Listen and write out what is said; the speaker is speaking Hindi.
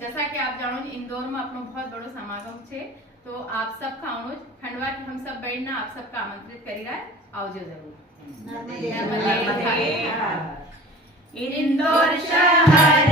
जैसा कि आप जानो इंदौर में अपनो बहुत बड़ो समागम छे, तो आप सब खाओ खंडवा के हम सब बैठना आप सबका आमंत्रित करी रहा है, आवजो जरूर। इंदौर शहर